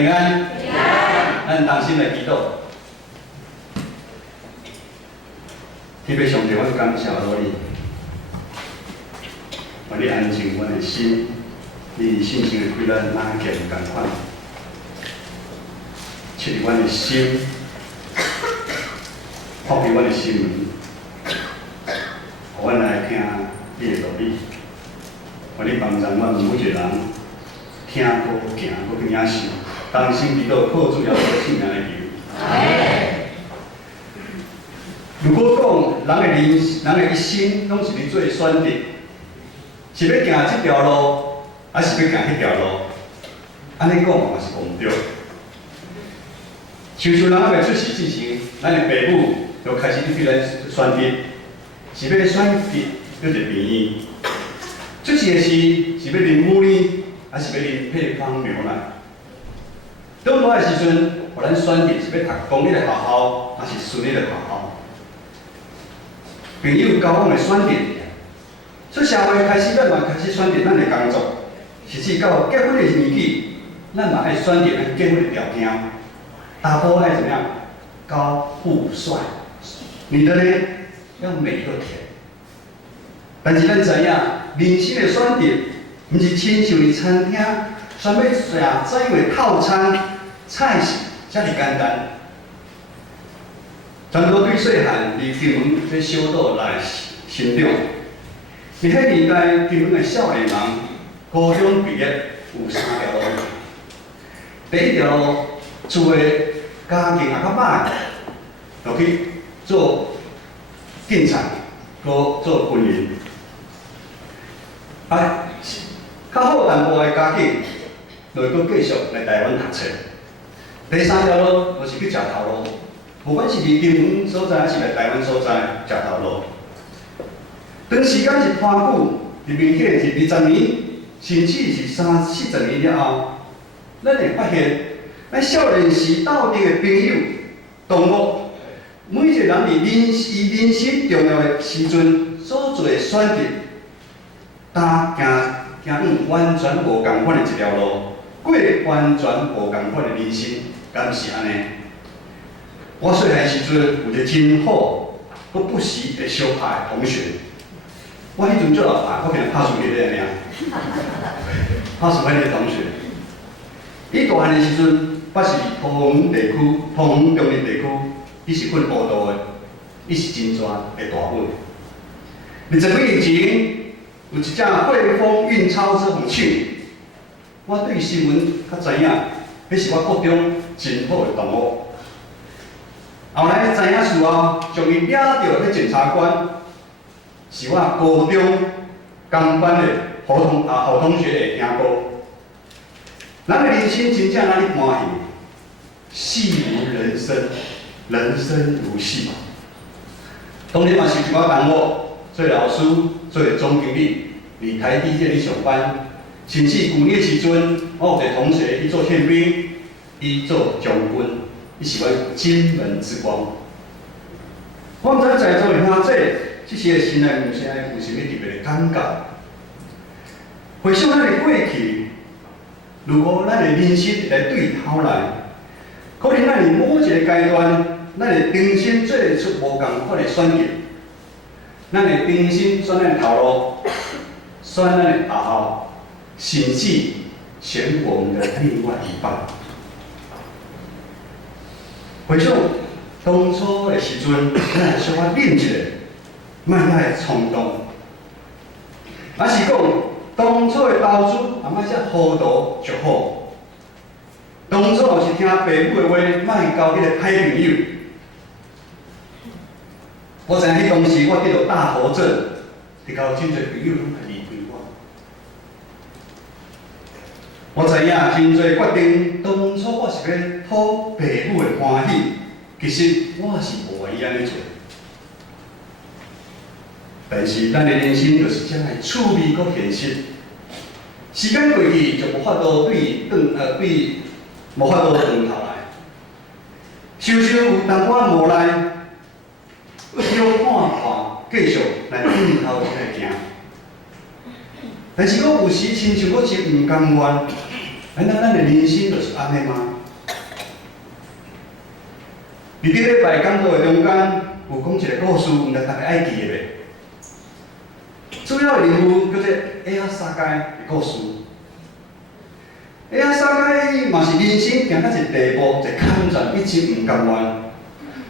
平安。平安。咱同心来祈祷。天父上帝，我感谢你，愿你安静阮的心，你信心的开咱哪见共款，切入阮的心，打开阮的心门，互阮来听你的道理。愿你帮助阮每一个人，听过行过更领受，同心祈祷，靠主要信仰的求。如果讲人的一生拢是伫做选择，是要行这条路，还是要行迄条路？安尼讲嘛是讲唔对。像人未出世之前，咱的父母就开始对咱选择，是要选择要一个朋友。出世的时是要啉母奶，还是要啉配方牛奶？长大的时阵，互咱选择是要读公立的学校，还是私立的学校？朋友交往的选择，出社会开始，咱嘛开始选择咱的工作，甚至到结婚的年纪，咱嘛爱选择咱结婚的条件。大波爱怎么样？高富帅，女的呢要美又甜。但是咱知影，人生的选择，毋是亲像伫餐厅选要食怎样的套餐菜式，遮尔简单。全部对细汉伫金门在小岛来成长。伫迄年代，金门的少年人，高中毕业有3条路。第一条路，厝的家境也较歹，就去做警察，搁做军人。较好淡薄的家境，就会搁继续来台湾读册。第3条路就是去食头路。无管是伫金门所在，还是来台湾所在，食头路。当时间是偌久，入面显是20年，甚至是30-40年了后，咱会发现，咱少年时斗阵的朋友、同学，每一个人伫人生重要的时阵所做的选择，行完全无共款的一条路，过完全无共款的人生，敢是安尼？我细汉时阵有一个真好，佮不时会相拍的同学。我迄阵足老拍，我今日拍输你咧尔，拍输迄个同学。伊大汉的时阵，捌是桃园地区、桃园中立地区，伊是混报道的，伊是真专的大尾。20几年前，有一只汇丰运钞车互抢，我对新闻较知影，迄是我国中真好的同学。后来知影事后，将伊抓到迄检察官，是我高中同班的好同学的兄哥。咱的人生真正哪里欢喜？戏如人生，人生如戏。当年嘛是一寡同学做老师，做总经理，伫台积电里上班。甚至旧年的时阵，我有一个同学，伊做宪兵，伊做将军。伊是阮金门之光。我毋知在座的兄姐，即时的心内有啥有啥物特别的感觉？回想咱的过去，如果咱的人生来对头来，可能咱伫某一个阶段，咱会重新做出无共款的选择。咱会重新选咱的头路，选咱的学校，甚至选我们的另外一半。回想当初的时阵，咱会小可忍一下，莫遐冲动。还是讲当初的投资，也莫遮糊涂就好。当初若是听父母的话，莫交迄个歹朋友。我知影迄当时我得到大头症，直到真侪朋友拢来离开我。我知影真侪决定，当初我是要讨父母的欢喜，其实我是无愿意安尼做。但是咱的人生就是这样的趣味佮现实。时间过去，就无法度无法度转头来。常常有淡薄无奈，小看看，继续来转头来行。但是，我有时亲像我是毋甘愿，难道咱的人生就是安尼吗？伫顶礼拜讲道的中间，有讲一个故事，毋知大家爱记的袂？主要的人物叫做埃亚撒该的故事。埃亚撒该伊嘛是人生行到一个地步，一个坎站，一直毋甘愿。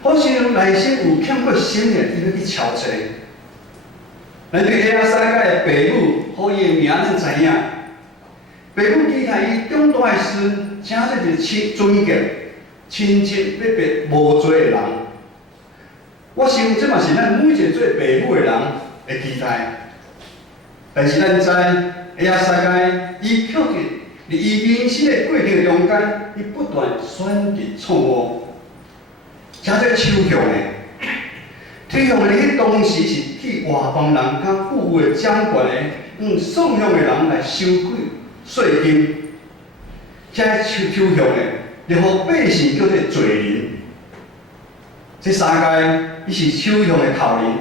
好像内心有欠缺神的，伊要去超找。咱对埃亚撒该的爸母，好伊的名咱知影。爸母期待伊长大的时，请做一个尊敬、亲切、特别无罪的人。我想这嘛是咱每一个做爸母的人的期待。但是咱知，埃亚撒该伊却伫伊人生的过程中间，伊不断选择错误，真做抽象的。抽象的迄当时是替外邦人较富有的掌权的，送向的人来收取税金。这抽象的，就互百姓叫做罪人。这三界伊是抽象的头人，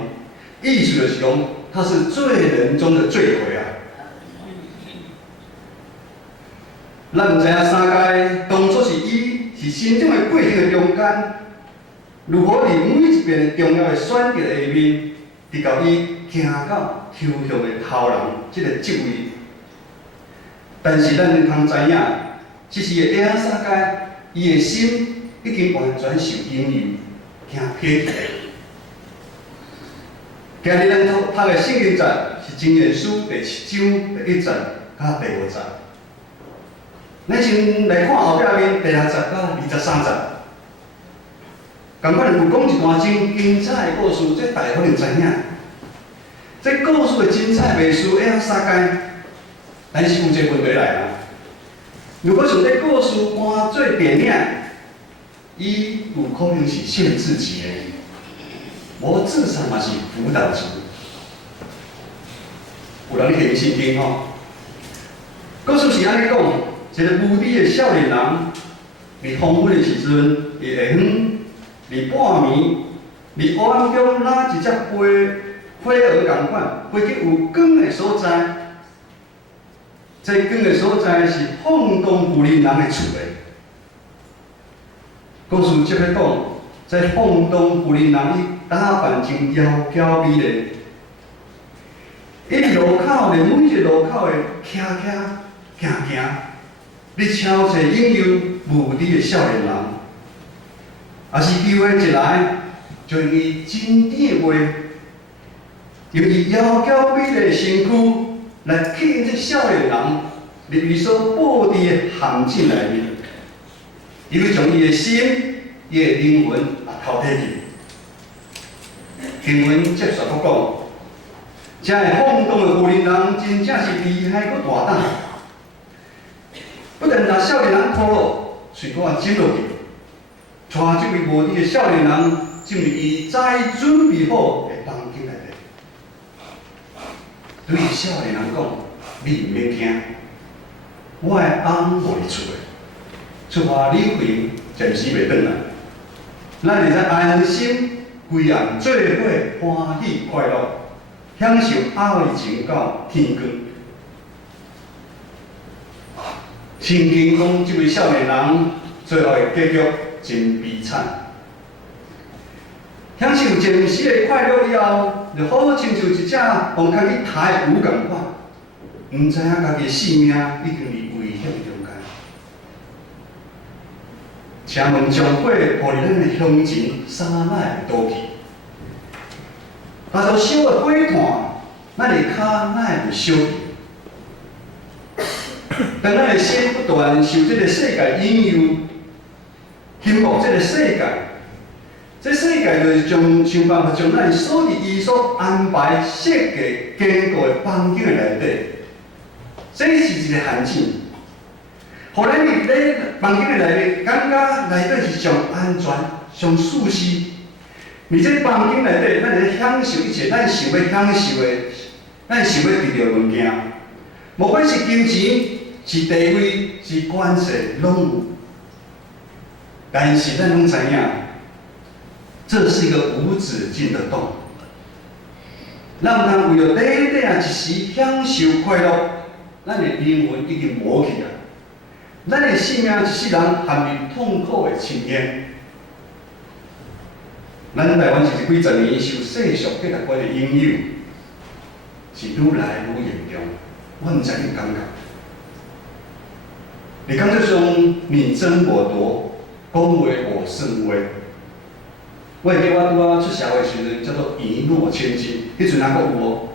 意思就是讲，他是罪人中的罪魁啊。咱毋知影三界当初是伊是成长的过程的中间，如何伫每一遍重要的选择下面，直到伊行到抽象的头人这个职位。但是咱通知影，这时的埃亚撒该，伊的心已经完全受引诱，行偏去。今日咱读的圣经节是箴言书第7章第1节到第5节。咱先来看后壁面第6节到23节。共款有讲一段真精彩的故事，这大家可能知影。这故事的精彩袂输埃亚撒该，但是有一个问题来啦。如果从这故事搬做电影，伊有可能是限制级的，无至少嘛是辅导级。有人去听圣经吼，故事是安尼讲，一个无知的少年人，伫黄昏的时阵，伫下昏，伫半暝，伫黑暗中拉一只飞蛾共款，飞去有光的所在。这光的所在是放东富人的厝的。故事接着讲，这放东富人伊打扮真窈窕美丽，伊路口的每一个路口的行，你超找引诱无知的少年人，也是机会一来，就用伊真甜的话，用伊窈窕美丽的身躯来吸引这少年人入伊所布置的陷阱内面，伊要将伊的心、伊的灵魂偷摕去。经文接续佫讲，这个放荡的富人人真正是厉害佫大胆，不但把少年人拖落，随佫啊浸落去，带这位无知的少年人进入伊早准备好的房间内底。对少年人讲，你毋免惊，我的翁无伫厝诶，出发旅行暂时袂转来，咱会使安心。规人做伙欢喜快乐，享受爱情到天光。圣经讲，这位少年人最后的结局真悲惨。享受前世的快乐以后，就好好亲像一只往较去杀的牛共款，毋知影家己的性命已经伫危险中间。请问将火互咱的乡情三摆倒去？若做烧的火炭，咱的骹哪会烧去？当咱的心不断受这个世界引诱，陷入这个世界，这世界就是想办法将咱锁伫伊所安排设计坚固的房间内底，这是一个陷阱。互咱伫咧房间内底，感觉内底是上安全、上舒适。而这房间内底，咱会享受一切咱想要享受的、咱想要得到的物件，无管是金钱、是地位、是关系，拢有。但是咱拢知影，这是一个无止境的洞。咱毋通为了短短一时享受快乐，咱的灵魂已经无去啊！咱的性命一世人陷入痛苦的深渊。咱台湾是几十年受世俗价值观的影响，是愈来愈严重。我唔知你感觉。你刚才说你争我夺，恭维我甚微。我会记我拄啊出社会时阵，叫做一诺千金。迄阵还阁有哦，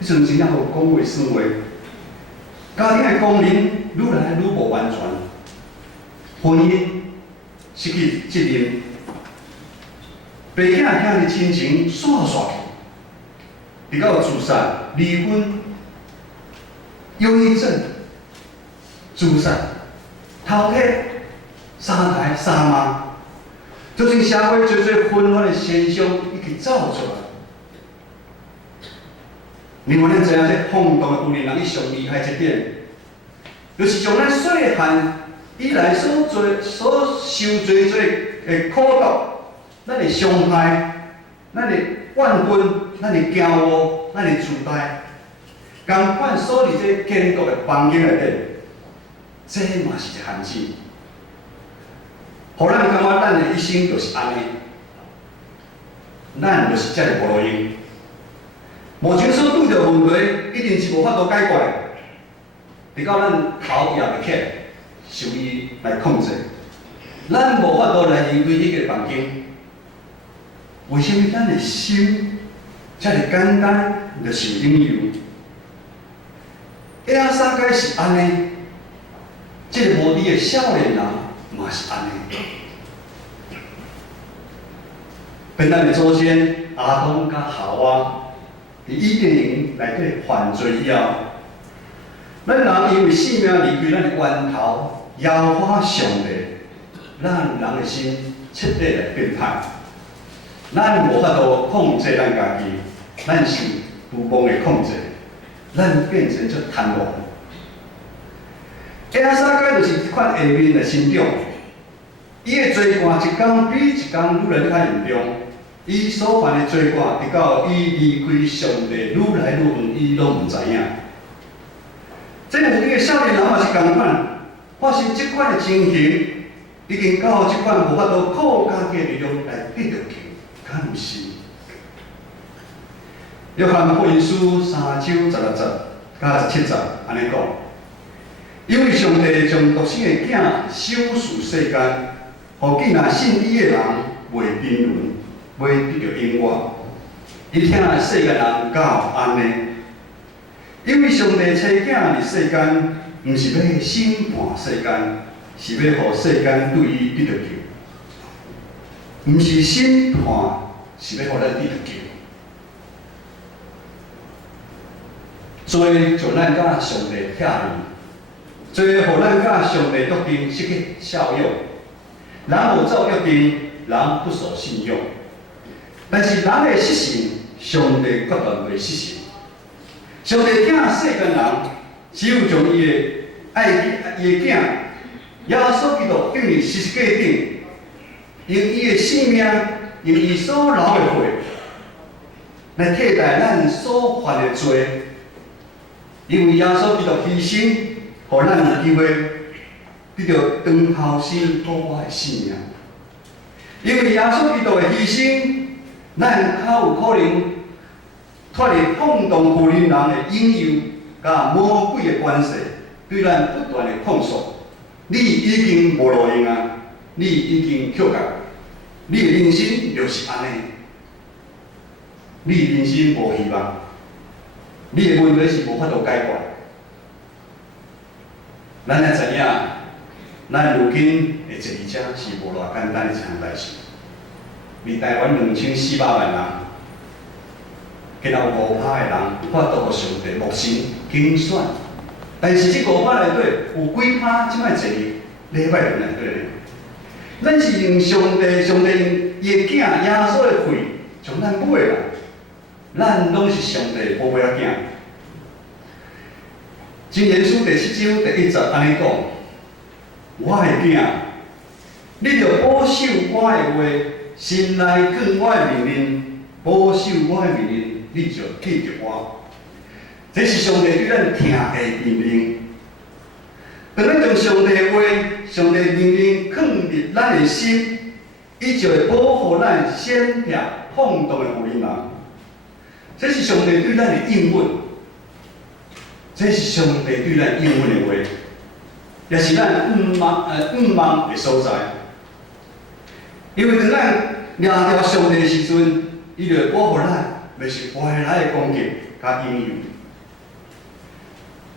迄阵真正有恭维甚微。家庭的功能愈来愈无完全，婚姻失去责任，爸囝囝的亲情煞煞去，直到自杀、离婚、忧郁症、自杀、偷窃、杀害、杀骂。最近社会最纷乱的现象已经走出来。另外，咱知影这轰动的有人伊上厉害一点，就是将咱细汉以来所受最的苦毒、咱的伤害、咱的怨恨、咱的骄傲、咱的自大，共款锁伫这建国的房间内底，这嘛是一限制。互咱感觉咱的一生就是安尼，咱就是遮尔无路用。目前所拄着问题，一定是无法度解决的，直到咱头也袂起来，受伊来控制，咱无法度来离开迄个房间。为什么咱的心遮尔简单就受影响？亚撒该是安尼，这个无知的少年人嘛是安尼。本咱的祖先阿当甲夏娃。伫伊甸园内底犯罪以后，咱人因为性命离开咱的源头，妖化上帝，咱人的心彻底来变歹。咱无法度控制咱家己，咱是有望的控制，咱变成做贪婪。亚撒该就是即款下面的心中，伊的罪过一天比一天愈来愈较严重。伊所犯的罪过，直到伊离开上帝愈来愈远，伊拢唔知影。这有啲个少年人嘛是共款，发生即款的情形，已经到即款无法度靠家己的力量来得到救，敢毋是？约翰福音书3章16节到17节安尼讲，因为上帝将独生的囝赏赐世间，互既然信伊的人袂沉沦。袂得到永远，伊听世间人教安尼，因为上帝找囝入世间，毋是要审判世间，是要互世间对伊得到救。毋是审判，是要互咱得到救。罪就咱甲上帝拆离，罪互咱甲上帝约定失去效用。人无照约定，人不守信用。但是人的失信，上帝决断袂失信。上帝疼世间人，只有将伊的爱伊的囝耶稣基督放入十字架顶，用伊的性命，用伊所流的血，来替代咱所犯的罪。因为耶稣基督牺牲，互咱有机会得到长后生可活的性命。因为耶稣基督的牺牲。咱较有可能脱离放荡负人的引诱，甲魔鬼的关系，对咱不断的控诉。你已经无路用啊！你已经缺角，你的人生就是安尼。你的人生无希望，你的问题是无法度解决。咱也知影，咱如今的坐车是无偌简单的一项代志。伫台湾2400万人，只有5%的人有法度互上帝目神拣选，但是这5%内底有几%即摆坐礼拜堂内底呢？咱是用上帝伊的囝耶稣的血将咱买来，咱拢是上帝宝贝仔囝。箴言书第7章第1节安尼讲：我的囝，你着保守我的话。心内藏我的命令，保守我的命令，你就记着我。这是上帝对咱听的命令。当咱将上帝的话、上帝命令放入咱的心，伊就会保护咱先撇放荡的有因人。这是上帝对咱的应允，这是上帝对咱应允的话，也是咱毋望的所在。因为当咱掠着上帝的时阵，伊就会保护咱，袂受外来的攻击甲引诱。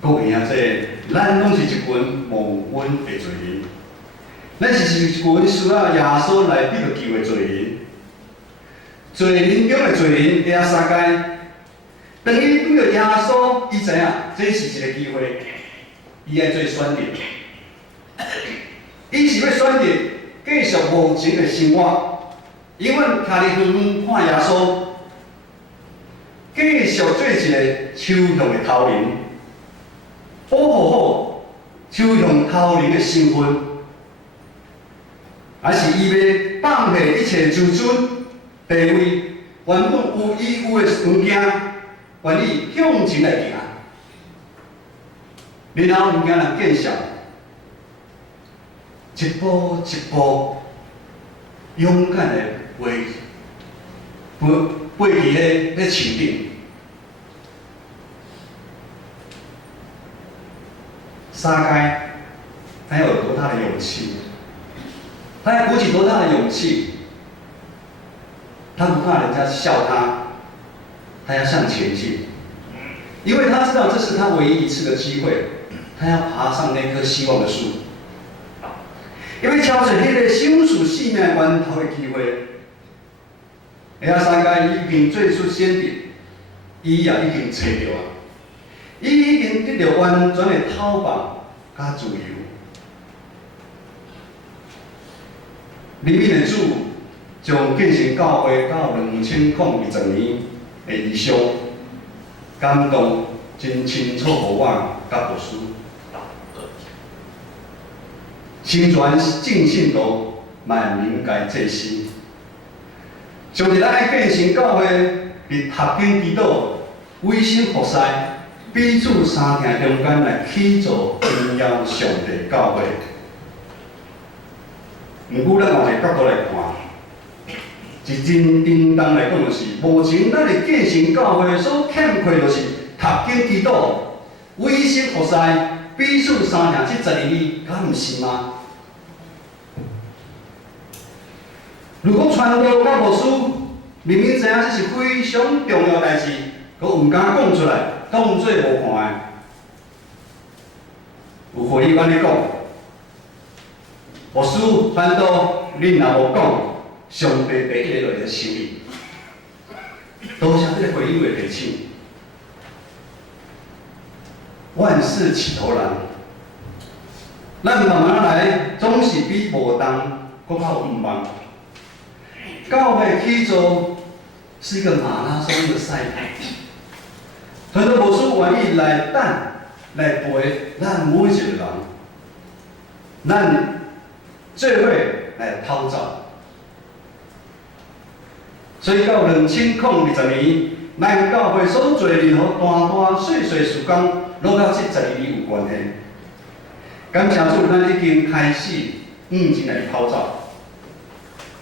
各位兄弟，咱拢是一群蒙恩的罪人，咱是一群需要耶稣来得到救的罪人。罪人中的罪人，第三界，当伊遇到耶稣，伊知影这是一个机会，伊爱做选择。伊是要选择继续无情的生活，永远徛伫远看耶稣，继续做一个抽象的头人，保护好抽象头人的身份，还是伊要放下一切自尊、地位，原本有伊有的物件，愿意向前来行，然后物件来见效，一步一步勇敢的飞伫迄树顶。撒该，他要有多大的勇气？他要鼓起多大的勇气？他不怕人家笑他，他要向前进，因为他知道这是他唯一一次的机会，他要爬上那棵希望的树，因为敲出迄个生死性命源头的机会。撒该已经做出选择，伊也已经找到啊。伊已经得到完全的讨放甲自由。灵敏的主将建成教会到2020年的意向感动，真清楚互我甲牧师。成全正信徒，万民该祭司。上帝爱建成教会，伫合经祈祷、委身服侍。彼此相听中间来起造荣耀上帝教会。毋过，咱换一个角度来看，一真叮当来讲，就是目前咱的建成教会所欠缺，就是读经祈祷、委身服侍、彼此相听这12字，敢毋是吗？如果传道甲牧师明明知影这是非常重要代志，佮毋敢讲出来。当做无看的，有互你安尼讲，牧师反倒恁若无讲，上帝第一个就会收你。多谢这个会友的提醒。万事起头难，咱慢慢来，总是比无当搁较有希望。教会起造是一个马拉松的赛跑。传道牧师愿意来等、来陪咱每一个人，咱做伙来跑走。所以到2020年，咱教会所做任何大大小小事工，拢甲这12字有关系。感谢主，咱已经开始向前来跑走。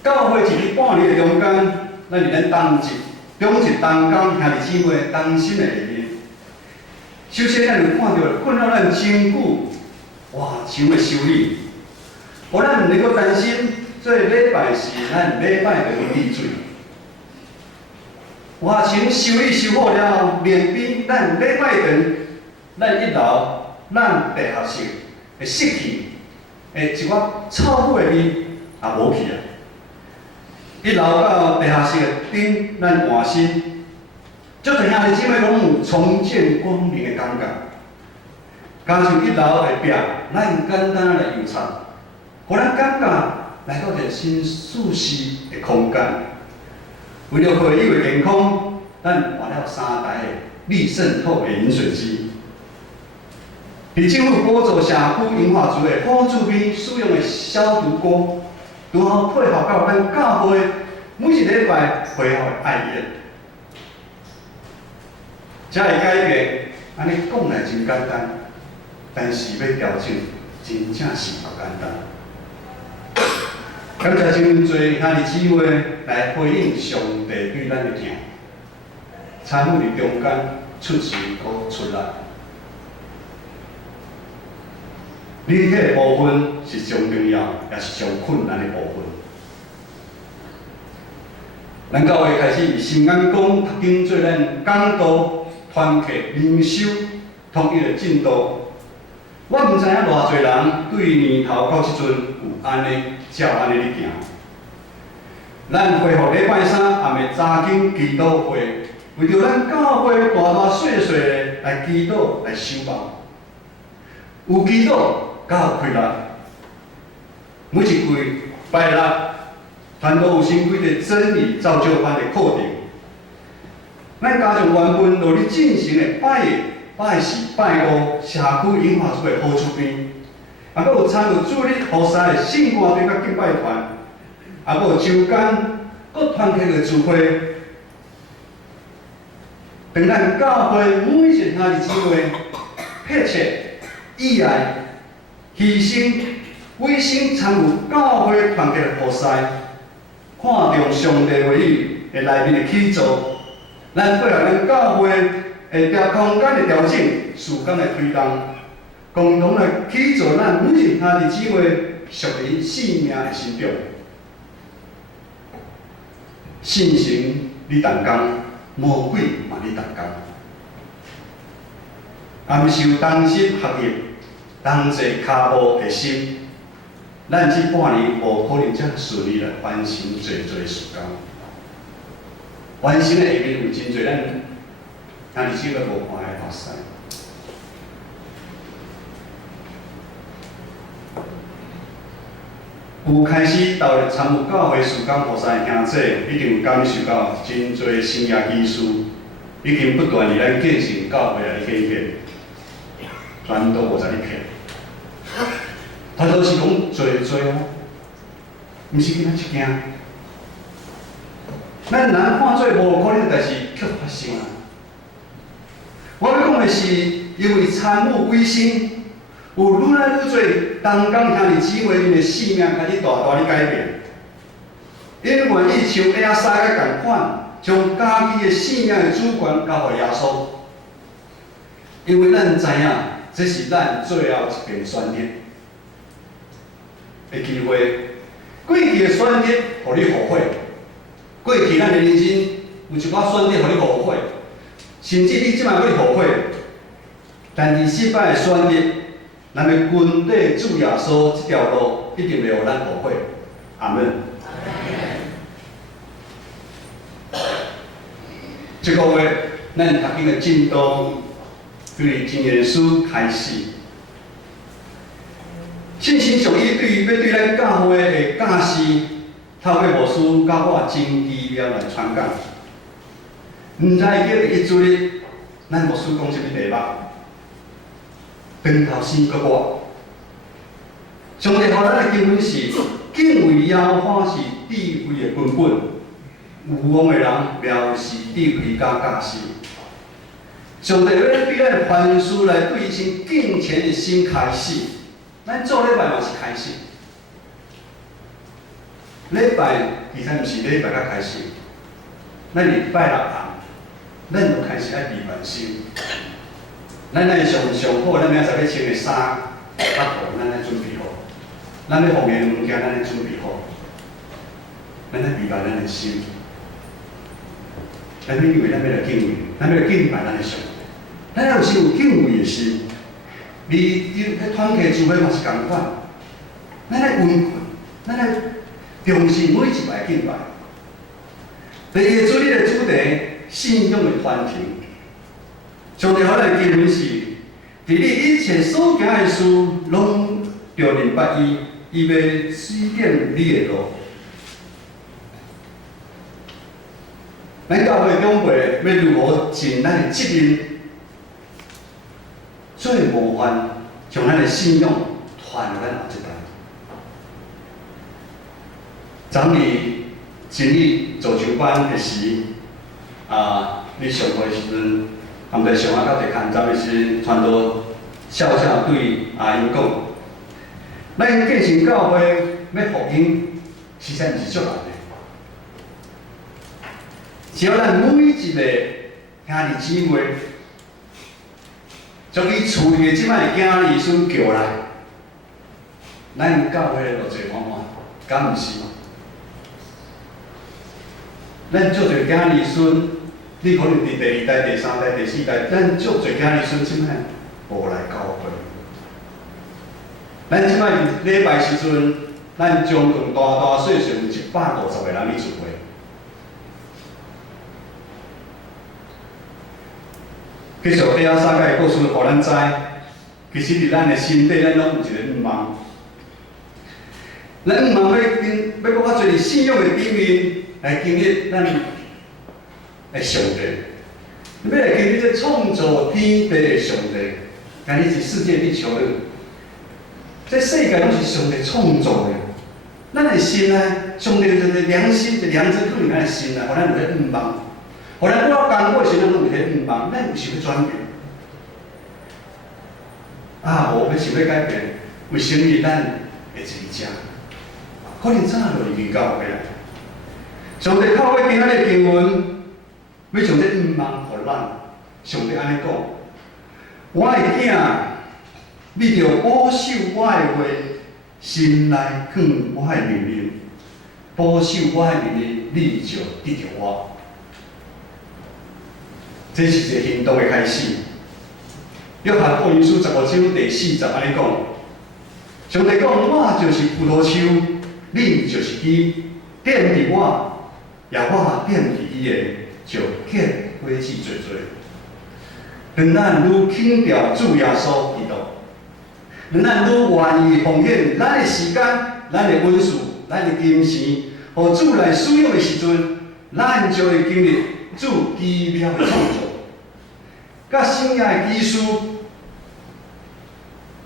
教会一日半日的中间，咱伫咱同一同工兄弟姊妹同心的日日。首先，咱有看到困扰咱真久、偌长的修理，互咱毋能够担心做礼拜是咱礼拜的滴水。偌长修理修好了，面比咱礼拜堂，咱一楼咱地下室会失去，一寡臭味的味也无去啊。一楼到地下室的顶，咱换新。足侪兄弟姊妹拢有重见光明的感觉，加上一楼的壁，咱用简单来油漆，互咱感觉来到一个新舒适的空间。为了会友的健康，咱换了3台的立渗透的饮水机。伫政府补助社区营化处的好厝边使用的消毒锅，拄好配合到咱教会每一礼拜配合的爱宴。这会改变，安尼讲来真简单，但是要调整真正是不简单。感谢真多兄弟姊妹来回应上帝对咱的疼，参与伫中间出钱搁出力。你迄个部分是上重要，也是上困难的部分。咱教会开始以新安宫读经做咱讲道、团契、灵修统一的进度。我毋知影偌侪人对年头到即阵有安尼照安尼咧行。咱恢复礼拜三暗暝早间祈祷会，为着咱教会大大细细来祈祷来守望。有祈祷，才有快乐。每一季拜六，传道有先几个真理造就班的课程。咱加上原本落咧进行的拜四、拜五社区演化组的好处边，啊，佫有参与主日菩萨的圣歌队甲敬拜团，啊，佫有周间佫团契的聚会，让咱教会每一兄弟姊妹迫切、意爱、牺牲、委身参与教会团契的菩萨，看重上帝话语的内面的起造，咱配合咱教会。调空间的调整，时间的推动，共同来起造咱每一兄弟姊妹属于生命的成长。信心你动工，魔鬼嘛你动工。啊，毋是有同心合意、同齐脚步的心，咱这半年无可能这样顺利来完成最事工。完成的下面有真侪咱。兄弟姊妹无看的目屎，有开始投入参与教会事工菩萨的兄弟，已经有感受到真侪生涯技术，已经不断伫咱建成教会来改变，传道50片，传道是讲做哦，毋是今仔一件。咱人看做无可能，但是却发生啊！我要讲的是，因为参与委身，有愈来愈多同工兄弟姊妹因的生命开始大大的改变。因愿意像亚萨个共款，将家己的生命的主权交互耶稣。因为咱知影，这是咱最后一遍选择的机会。过去的选择，互你后悔；过去咱的人生有一寡选择，互你后悔。甚至你即摆要后悔，但是失败的选择，咱的军队主耶稣这条路一定袂互咱后悔。阿门。这个月，咱读经的进度对箴言书开始。信心上伊要对咱教会的教师，透过牧师甲我真奇妙来传讲。毋知记第一主日，咱牧师讲什么题目？长头先搁我。上帝予咱的经文是：敬畏耶和华是智慧的根本，有望的人藐视智慧甲教师。上帝要对咱凡事来对伊先敬虔的心开始。咱做礼拜嘛是开始，礼拜其实毋是礼拜才开始，咱礼拜六暗。咱就开始爱备饭心，咱爱上好，咱明仔载要穿的衫、甲裤，咱爱准备好；咱要奉献的物件，咱爱准备好。咱爱备饭咱的心，咱要以为咱要来敬畏，咱要来敬拜咱的上帝。咱要有先有敬畏的心，伫团契聚会嘛是共款。咱爱温困，咱爱重视每一摆敬拜。第二个主日的主题。信仰的传承，上帝予咱的经文是：伫你一切所行的事，拢着明白伊，伊要指点你的路。咱教会长辈要如何尽咱的责任，做模范，将咱的信仰传咱后一代。昨日真理造就班的时。你上课的时阵，暗晡上到第空站的时，传道笑笑对阿英讲：咱建成教会要福音，实在毋是足难的。只要咱每一个兄弟姊妹，将伊厝里的即摆囝儿孙叫来，咱教会就做满满，敢毋是吗？咱足侪囝儿孙，你可能伫第2代、第3代、第4代，咱足侪囝儿孙即摆无来教会。咱即摆礼拜时阵，咱将近大大小小有150个人去聚会。继续底下三个故事，互咱知，其实伫咱的心底，咱拢有一个愿望。咱愿望要搁较侪信仰的顶面来经历咱的上帝，要来经历这创造天地的上帝，今日是世界地球的。这世界拢是上帝创造的，咱的心呢，上帝就是良心，良知放伫咱的心啊，互咱有咧愿望。互咱拄到艰苦的时阵，咱拢有咧愿望，咱有想要转变。无要想要改变，为什么咱会坐遮？可能早就已经到位啦。上帝透过今仔日的经文，要将这愿望互咱。上帝安尼讲：我的囝，你着保守我的话，心内放我的命令，保守我的命令，你就得着我。这是一个行动的开始。约翰福音书15章第40安尼讲：上帝讲，我就是葡萄树，你就是枝，点伫我，也我点伫伊的，就结果子多多。让咱愈肯定主耶稣基督，让咱愈愿意奉献咱的时间、咱的温数、咱的金钱，互主来使用的时阵，咱就会经历主奇妙的创造。甲新约的基书，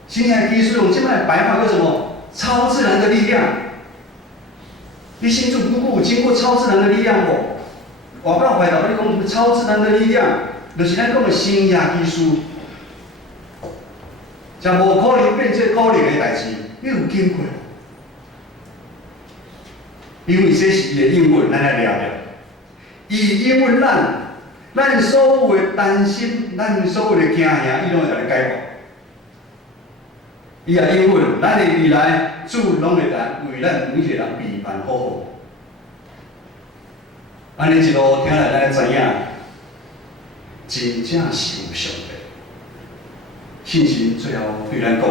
新约的基书用即摆白话叫什么？超自然的力量。你信主不过有经过超自然的力量无？我告回答你讲什么超自然的力量，就是咱讲的新约基书，将无可能变做可能的代志，你有经过。因为这是伊的应允，咱来聊聊。伊应允咱所有的担心，咱所有的惊吓，伊拢会甲你解决。伊也应允，咱的未来主拢会来为咱每一个人备办好好。安尼一路听来，咱知影，真正是有上帝。信心最后对咱讲，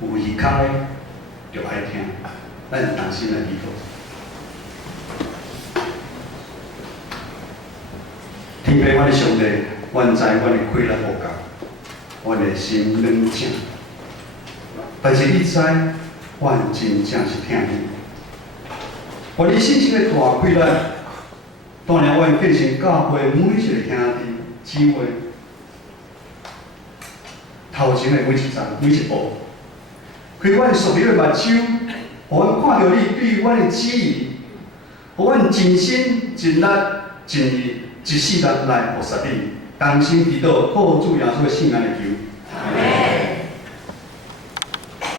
有耳孔的就爱听，咱当心来祈祷。天父，我的上帝，阮知阮的亏力无够，阮的心软正。但是你知，阮真正是听你。我你信心的大开咱，当然阮变成教会每一个兄弟姊妹头前的每一站、每一步，开阮属灵的目睭，互阮看到你对阮的旨意，互阮尽心尽力尽意。一世人来服侍你，同心祈祷，靠主耶稣的圣名来求。